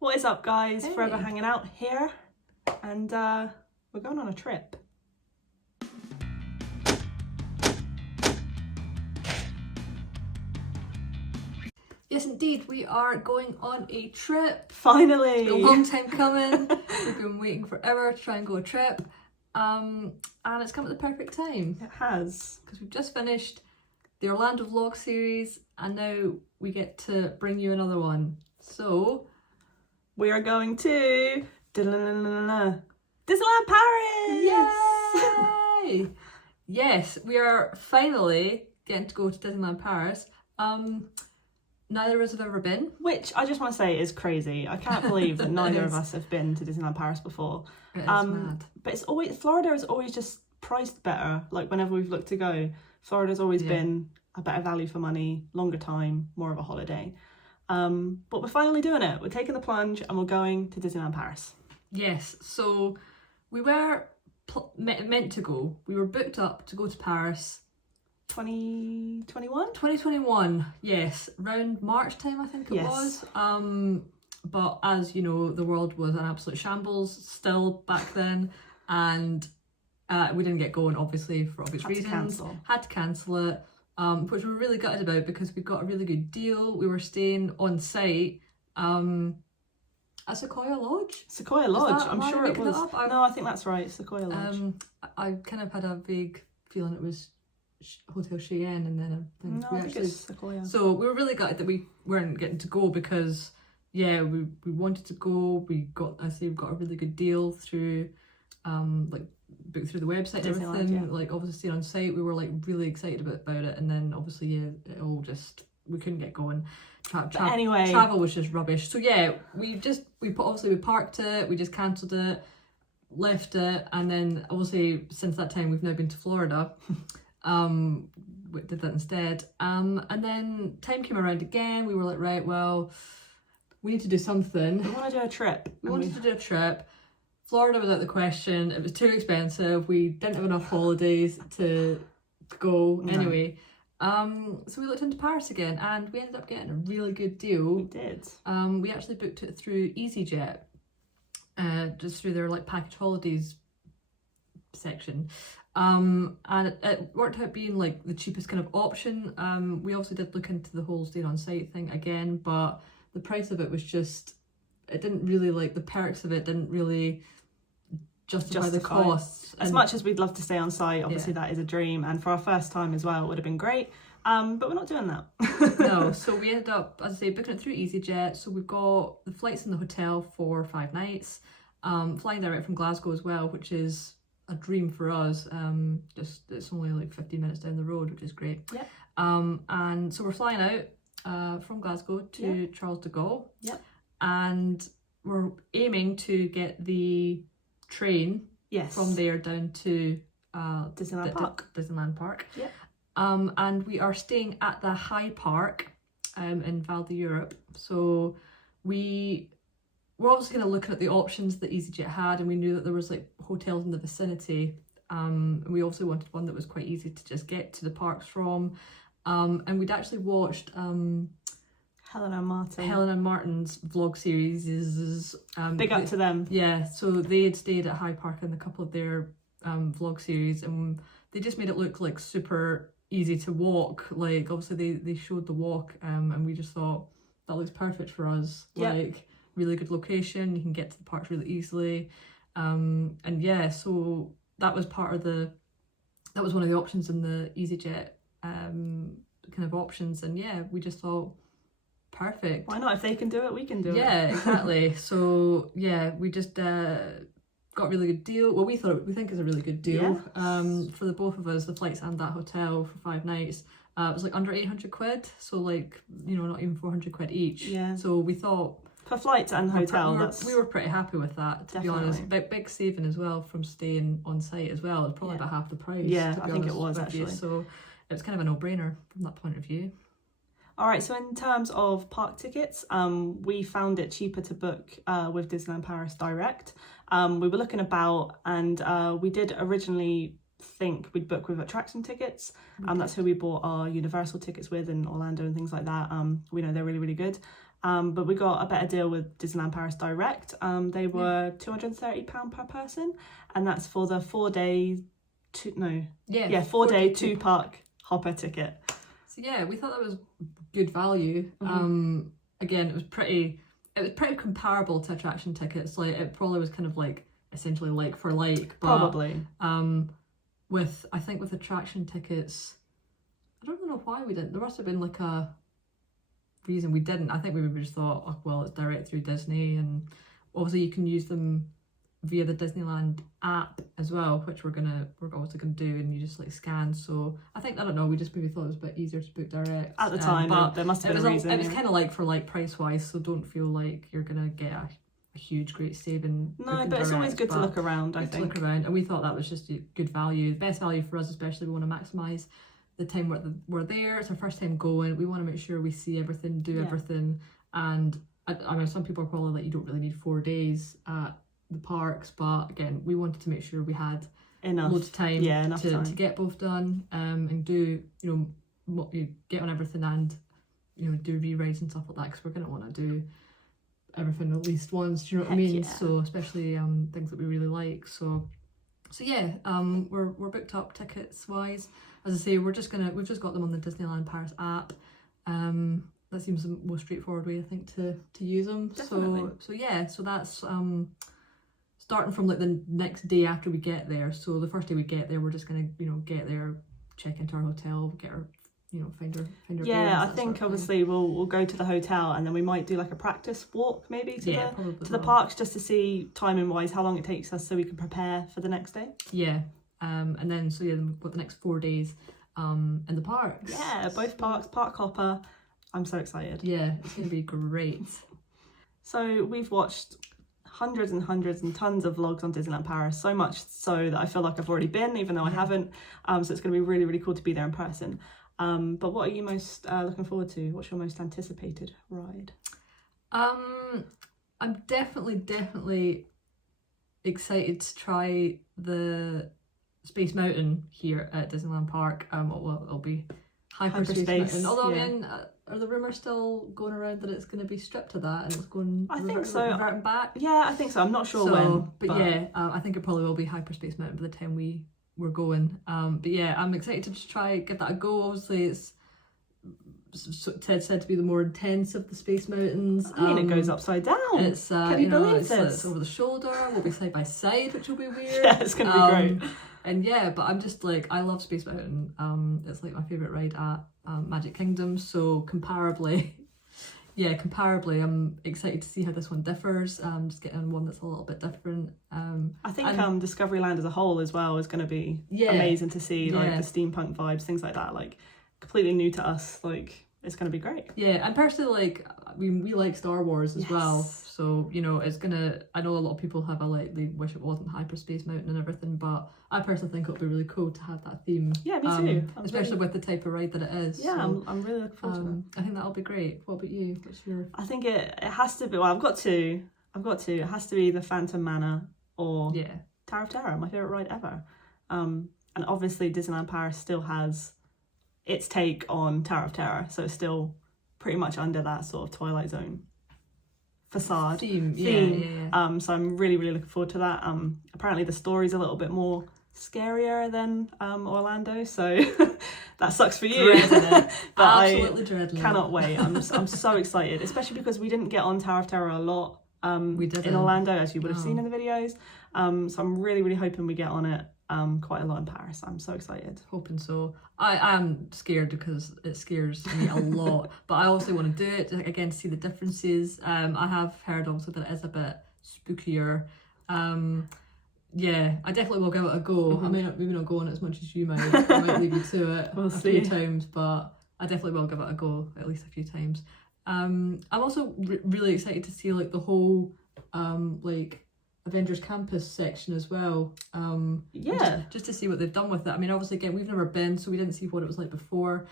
What is up, guys? Hey. Forever hanging out here, and we're going on a trip. Yes, indeed, we are going on a trip. Finally! It's been a long time coming. We've been waiting forever to try and go a trip. And it's come at the perfect time. It has. Because we've just finished the Orlando vlog series and now we get to bring you another one. So, we are going to Disneyland Paris! yay! Yes, we are finally getting to go to Disneyland Paris. Neither of us have ever been. Which I just want to say is crazy. I can't believe that neither of us have been to Disneyland Paris before. It is mad. But it's always, Florida is always just priced better. Like whenever we've looked to go, Florida's always been a better value for money, longer time, more of a holiday. But we're finally doing it. We're taking the plunge and we're going to Disneyland Paris. Yes, so we were meant to go. We were booked up to go to Paris 2021? 2021, yes, around March time I think it was. But as you know, the world was an absolute shambles still back then, and we didn't get going, obviously, for obvious reasons. Had to cancel it, which we were really gutted about because we got a really good deal. We were staying on site at Sequoia Lodge. Sequoia Lodge, Am I'm I sure it making was. that up? No, I think that's right, Sequoia Lodge. I kind of had a vague feeling it was Hotel Cheyenne, and then No, I think it's Sequoia. So we were really gutted that we weren't getting to go because we wanted to go. We got a really good deal through like booked through the website and everything. Like obviously staying on site, we were like really excited about it, and then obviously it all just, we couldn't get going. Anyway, travel was just rubbish. So we parked it, we just cancelled it, left it, and then obviously since that time we've now been to Florida. We did that instead, and then time came around again. We were like, right, well, we need to do something. We want to do a trip. We wanted to do a trip. Florida was out of the question. It was too expensive. We didn't have enough holidays to go anyway. So we looked into Paris again, and we ended up getting a really good deal. We did. We actually booked it through EasyJet, just through their like package holidays section. And it worked out being like the cheapest kind of option. We obviously did look into the whole staying on site thing again, but the price of it was just, it didn't really, like the perks of it didn't really justify the costs. As much as we'd love to stay on site, obviously that is a dream, and for our first time as well, it would have been great. But we're not doing that. No, so we ended up, as I say, booking it through EasyJet. So we've got the flights in the hotel for 5 nights, flying direct from Glasgow as well, which is a dream for us. It's only like 15 minutes down the road, which is great. Yep. And so we're flying out from Glasgow to Charles de Gaulle. Yep. And we're aiming to get the train from there down to Disneyland Park. Yep. And we are staying at the High Park in Val d'Europe. So we're obviously going to look at the options that EasyJet had, and we knew that there was like hotels in the vicinity. And we also wanted one that was quite easy to just get to the parks from. And we'd actually watched Helena and Martin's vlog series. Big up to them. Yeah, so they had stayed at High Park in a couple of their vlog series, and they just made it look like super easy to walk. Like obviously they showed the walk, and we just thought that looks perfect for us. Like really good location, you can get to the parks really easily. And so that was one of the options in the EasyJet kind of options, and we just thought perfect. Why not? If they can do it, we can do it. Yeah, exactly. So we just got a really good deal. Well, we think it's a really good deal. For the both of us, the flights and that hotel for 5 nights. It was like under 800 quid, so like, you know, not even 400 quid each. Yeah. So we thought, for flights and hotel, we were pretty happy with that, to be honest. Big saving as well from staying on site as well. It's probably about half the price. Yeah, I think it was actually. So it was kind of a no-brainer from that point of view. All right, so in terms of park tickets, we found it cheaper to book with Disneyland Paris direct. We were looking about, and we did originally think we'd book with attraction tickets. That's who we bought our Universal tickets with in Orlando and things like that. We know they're really, really good. But we got a better deal with Disneyland Paris Direct. They were £230 per person, and that's for the 4 day, 4-day 2-park hopper ticket. So yeah, we thought that was good value. Again, it was pretty comparable to attraction tickets. Like, it probably was kind of like essentially like for like, but Probably. with attraction tickets, I don't know why we didn't. There must have been like a reason we didn't. I think we just thought, oh, well, it's direct through Disney, and obviously you can use them via the Disneyland app as well, which we're obviously gonna do, and you just like scan. So I don't know, we just maybe thought it was a bit easier to book direct At the time, but there must have been a reason. It was kind of like for like price wise, so don't feel like you're gonna get a huge great saving. No, but it's always good to look around, I think. To look around, and we thought that was just good value, best value for us, especially we want to maximise the time we're there. It's our first time going. We want to make sure we see everything, do everything, and I mean, some people are probably like, you don't really need 4 days at the parks, but again, we wanted to make sure we had loads of time, to get both done, and do get on everything, and do re-rides and stuff like that, because we're going to want to do everything at least once, do you know what I mean? So especially things that we really like. So yeah, we're booked up tickets wise. As I say, we've just got them on the Disneyland Paris app. That seems the most straightforward way, I think, to use them. Definitely. So that's starting from like the next day after we get there. So the first day we get there, we're just gonna get there, check into our hotel, get our find our I think obviously we'll go to the hotel, and then we might do like a practice walk maybe to the parks, just to see timing wise how long it takes us, so we can prepare for the next day. And then we've got the next 4 days in the parks. Both parks, park hopper. I'm so excited. It's gonna be great. So we've watched hundreds and hundreds and tons of vlogs on Disneyland Paris, so much so that I feel like I've already been, even though I haven't. So it's going to be really, really cool to be there in person. But what are you most looking forward to? What's your most anticipated ride? I'm definitely excited to try the Space Mountain here at Disneyland Park. It'll be Hyperspace Mountain. Although I mean, are the rumours still going around that it's going to be stripped to that, and it's going? I think so. Reverting back. Yeah, I think so. I'm not sure when. But yeah, I think it probably will be Hyperspace Mountain by the time we're going. But yeah, I'm excited to just try give that a go. Obviously, it's Ted said to be the more intense of the Space Mountains. I mean, it goes upside down. It's can you believe this? It's over the shoulder. We'll be side by side, which will be weird. Yeah, it's gonna be great. And yeah, but I'm just like, I love Space Mountain. It's like my favourite ride at Magic Kingdom. So comparably, I'm excited to see how this one differs. Just getting on one that's a little bit different. I think Discoveryland as a whole as well is going to be amazing to see, like the steampunk vibes, things like that, like completely new to us. Like, it's going to be great. Yeah, and personally, like, we like Star Wars as well. So, it's gonna, I know a lot of people have they wish it wasn't Hyperspace Mountain and everything, but I personally think it'll be really cool to have that theme. Yeah, me too. Especially with the type of ride that it is. Yeah, so, I'm really looking forward to it. I think that'll be great. What about you? What's your... I think it has to be, well, I've got two. It has to be the Phantom Manor or Tower of Terror, my favourite ride ever. And obviously Disneyland Paris still has its take on Tower of Terror, so it's still pretty much under that sort of Twilight Zone facade theme. Yeah. So I'm really, really looking forward to that. Apparently the story's a little bit more scarier than Orlando, so that sucks for you. But absolutely I cannot wait. I'm so excited, especially because we didn't get on Tower of Terror a lot in Orlando, as you would have seen in the videos. So I'm really, really hoping we get on it quite a lot in Paris. I'm so excited. Hoping so. I am scared because it scares me a lot, but I also want to do it again to see the differences. I have heard also that it is a bit spookier. Yeah, I definitely will give it a go. I may not go on it as much as you might. I might leave you to it a few times, but I definitely will give it a go at least a few times. I'm also really excited to see like the whole like Avengers Campus section as well. Just to see what they've done with it. I mean, obviously, again, we've never been, so we didn't see what it was like before.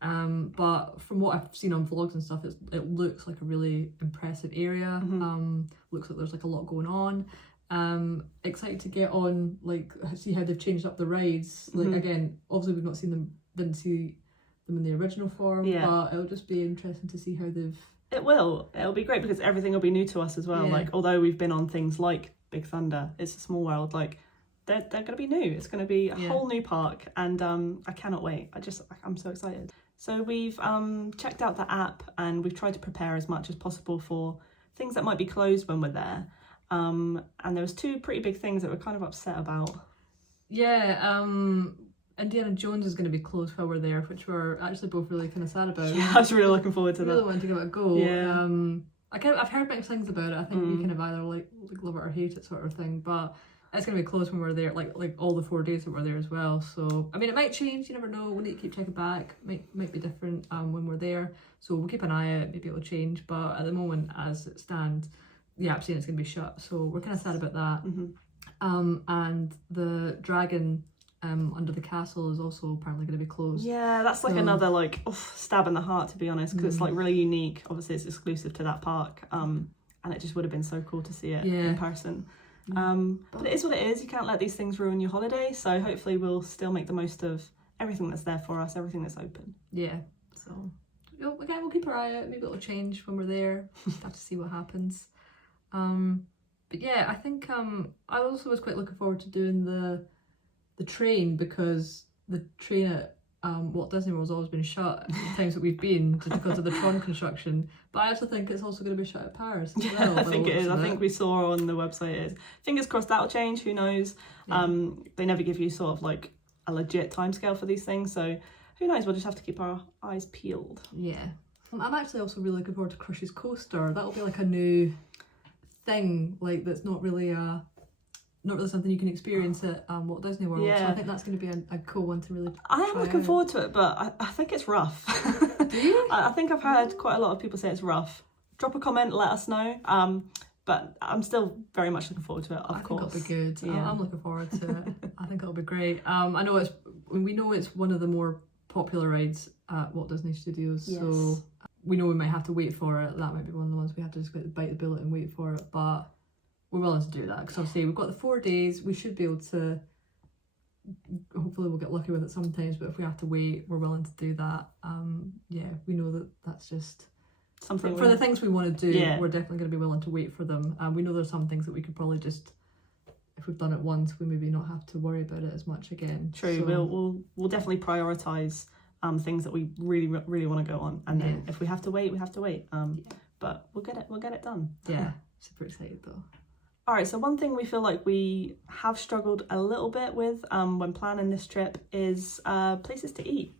But from what I've seen on vlogs and stuff, it looks like a really impressive area. Looks like there's like a lot going on. Excited to get on, like, see how they've changed up the rides. Like, again, obviously didn't see them in the original form, but it'll just be interesting to see how they've It'll be great because everything will be new to us as well. Yeah. Like, although we've been on things like Big Thunder, It's a Small World, like they're going to be new. It's going to be a whole new park, and I cannot wait. I'm so excited. So we've checked out the app, and we've tried to prepare as much as possible for things that might be closed when we're there. And there was 2 pretty big things that we're kind of upset about. Yeah, Indiana Jones is going to be closed while we're there, which we're actually both really kind of sad about. Yeah, I was really looking forward to I really that. want to give it a go. Yeah. I've heard mixed things about it. I think you kind of either like love it or hate it sort of thing, but it's going to be closed when we're there, like all the 4 days that we're there as well. So I mean, it might change. You never know. We need to keep checking back. Might be different when we're there. So we'll keep an eye out. Maybe it'll change. But at the moment, as it stands, the app's saying it's going to be shut. So we're kind of sad about that. And the dragon under the castle is also apparently going to be closed. Yeah, that's like another like stab in the heart, to be honest, because it's like really unique. Obviously, it's exclusive to that park, and it just would have been so cool to see it in person. But it is what it is. You can't let these things ruin your holiday. So hopefully, we'll still make the most of everything that's there for us, everything that's open. Yeah. So again, we'll keep our eye out. Maybe it'll change when we're there. Have to see what happens. But yeah, I think I also was quite looking forward to doing the train, because the train at Walt Disney World's always been shut the times that we've been, just because of the Tron construction. But I actually think it's also going to be shut at Paris as well. I think it is. I think we saw on the website it is. Fingers crossed that'll change. Who knows? Yeah. They never give you sort of like a legit timescale for these things, so who knows? We'll just have to keep our eyes peeled. Yeah. I'm actually also really looking forward to Crush's Coaster. That'll be like a new thing, like that's not really something you can experience at Walt Disney World. Yeah. So I think that's going to be a cool one to really I am looking out. forward to it, but I think it's rough. Do you? I think I've heard quite a lot of people say it's rough. Drop a comment, let us know. But I'm still very much looking forward to it, of course. I think it'll be good. Yeah. I'm looking forward to it. I think it'll be great. I know we know it's one of the more popular rides at Walt Disney Studios, Yes. so we know we might have to wait for it. That might be one of the ones we have to just bite the bullet and wait for it, but we're willing to do that, because obviously we've got the 4 days. We should be able to, hopefully we'll get lucky with it sometimes, but if we have to wait, we're willing to do that. Yeah, we know that that's just Something for the things we want to do. Yeah. We're definitely going to be willing to wait for them. We know there's some things that we could probably just, if we've done it once, we maybe not have to worry about it as much again. True. So, We'll definitely prioritise things that we really want to go on, and then if we have to wait, we have to wait. But we'll get it done. yeah, super excited though. All right, so one thing we feel like we have struggled a little bit with when planning this trip is places to eat.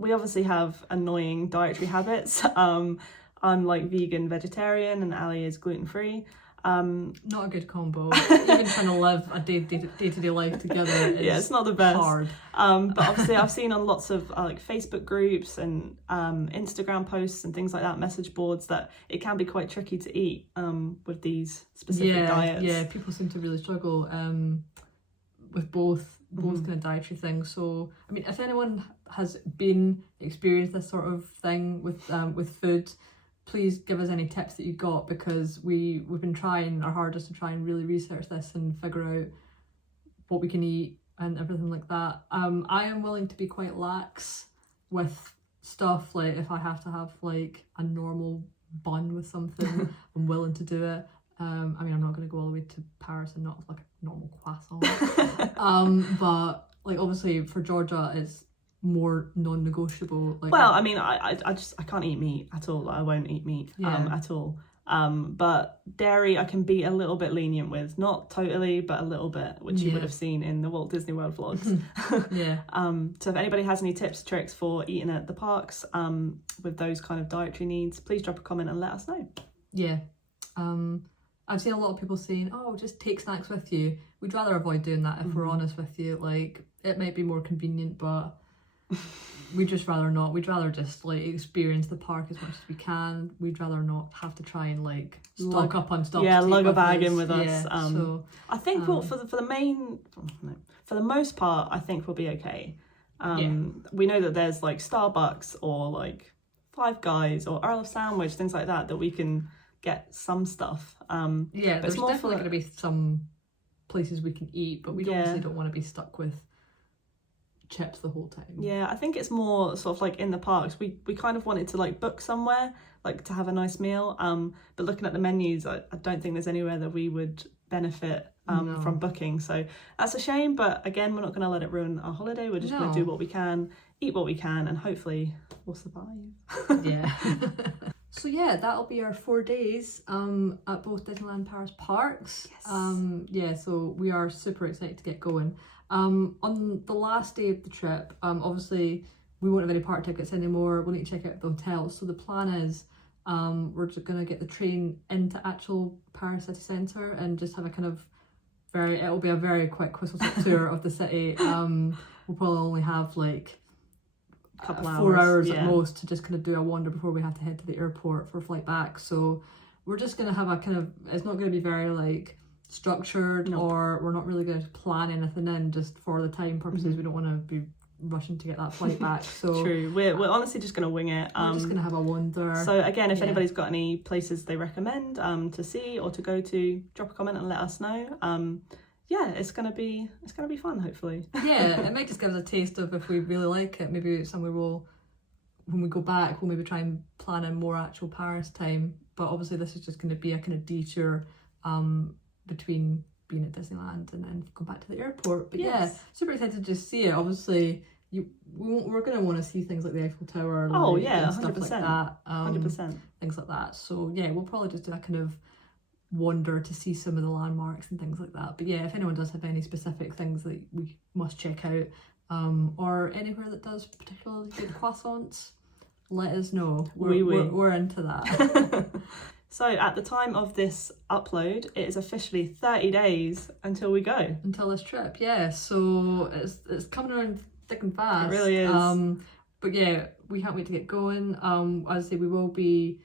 We obviously have annoying dietary habits. I'm like vegan, vegetarian, and Ali is gluten-free. Not a good combo. Even trying to live a day-to-day life together is it's not the best. hard. But obviously I've seen on lots of like Facebook groups and Instagram posts and things like that, message boards, that it can be quite tricky to eat with these specific diets. Yeah, people seem to really struggle with both kind of dietary things. So I mean, if anyone has experienced this sort of thing with food, please give us any tips that you got, because we've been trying our hardest to try and really research this and figure out what we can eat and everything like that. I am willing to be quite lax with stuff. Like if I have to have like a normal bun with something, I'm willing to do it. I mean, I'm not going to go all the way to Paris and not have like a normal croissant. But like obviously for Georgia, it's more non-negotiable. Like, well, I mean, I can't eat meat at all. I won't eat meat at all. But dairy I can be a little bit lenient with, not totally, but a little bit, which you would have seen in the Walt Disney World vlogs. Yeah. So if anybody has any tips, tricks for eating at the parks with those kind of dietary needs, please drop a comment and let us know. Yeah. I've seen a lot of people saying, oh, just take snacks with you. We'd rather avoid doing that if we're honest with you. Like, it might be more convenient, but we'd just rather not. We'd rather just like experience the park as much as we can. We'd rather not have to try and like stock up on stuff. Yeah, lug a bag in with with us. So I think for the most part, I think we'll be okay. We know that there's like Starbucks or like Five Guys or Earl of Sandwich, things like that we can get some stuff. Yeah, there's definitely going to be some places we can eat, but we obviously don't want to be stuck with chips the whole time. Yeah, I think it's more sort of like in the parks. We kind of wanted to like book somewhere, like to have a nice meal. But looking at the menus, I don't think there's anywhere that we would benefit No. from booking. So that's a shame. But again, we're not going to let it ruin our holiday. We're just going No. to do what we can, eat what we can, and hopefully we'll survive. Yeah. So yeah, that'll be our 4 days at both Disneyland Paris parks. Yes. Yeah, so we are super excited to get going. On the last day of the trip, obviously we won't have any park tickets anymore. We'll need to check out the hotels. So the plan is we're just gonna get the train into actual Paris city centre and just have a kind of it'll be a very quick whistle stop tour of the city. We'll probably only have like Couple 4 hours yeah. at most to just kind of do a wander before we have to head to the airport for a flight back. So we're just going to have a kind of, it's not going to be very like structured, No. or we're not really going to plan anything in just for the time purposes. We don't want to be rushing to get that flight back. So True. We're honestly just going to wing it. we're just going to have a wander. So again, if Yeah. anybody's got any places they recommend to see or to go to, drop a comment and let us know. Yeah, it's gonna be fun, hopefully. Yeah, it might just give us a taste of if we really like it. Maybe somewhere when we go back, we'll maybe try and plan in more actual Paris time. But obviously this is just going to be a kind of detour between being at Disneyland and then go back to the airport. But yeah, Yes. super excited to just see it. Obviously we're going to want to see things like the Eiffel Tower, Oh, like, yeah, and stuff like 100%. that. 100%. Things like that. So yeah, we'll probably just do a kind of wander to see some of the landmarks and things like that. But yeah, if anyone does have any specific things that we must check out, or anywhere that does particularly good croissants, let us know. We're into that. So at the time of this upload, it is officially 30 days until we go. Until this trip, yeah. So it's coming around thick and fast. It really is. But yeah, we can't wait to get going. As I say, we will be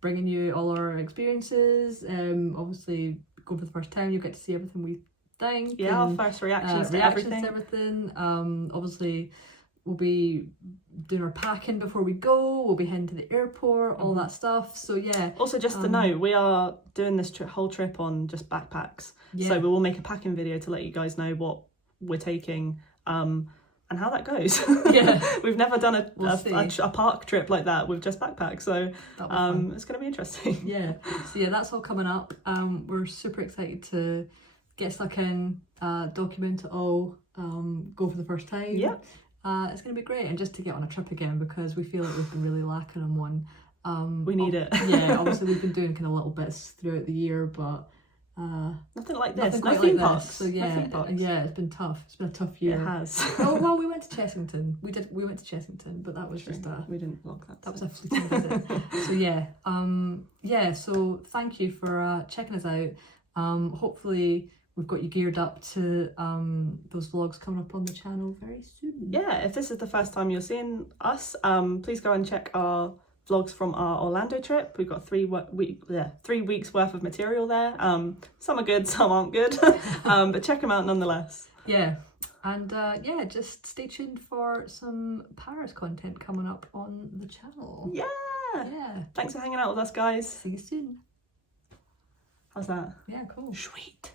bringing you all our experiences. Obviously, going for the first time, you'll get to see everything we think. Yeah, and, our first reactions to everything. Obviously, we'll be doing our packing before we go. We'll be heading to the airport, all that stuff. So yeah. Also, just to know, we are doing this whole trip on just backpacks. Yeah. So we will make a packing video to let you guys know what we're taking. And how that goes. Yeah. We've never done We'll a park trip like that with just backpacks, so That'll be it's going to be interesting. Yeah, so yeah, that's all coming up. We're super excited to get stuck in, document it all, go for the first time. Yeah. It's going to be great, and just to get on a trip again, because we feel like we've been really lacking on one. We need it. Yeah, obviously we've been doing kind of little bits throughout the year, but nothing like this. nothing No quite theme like parks. this. So yeah, No theme parks. yeah, it's been tough. It's been a tough year. It has. Oh well, we went to Chessington. We went to Chessington, but that was True. just a We didn't vlog that. that was a fleeting visit. So yeah, so thank you for checking us out. Hopefully we've got you geared up to those vlogs coming up on the channel very soon. Yeah, if this is the first time you're seeing us, please go and check our vlogs from our Orlando trip. We've got 3 weeks worth of material there. Some are good, some aren't good, but check them out nonetheless. Yeah, and yeah, just stay tuned for some Paris content coming up on the channel. Yeah. Yeah. Thanks for hanging out with us, guys. See you soon. How's that? Yeah, cool. Sweet.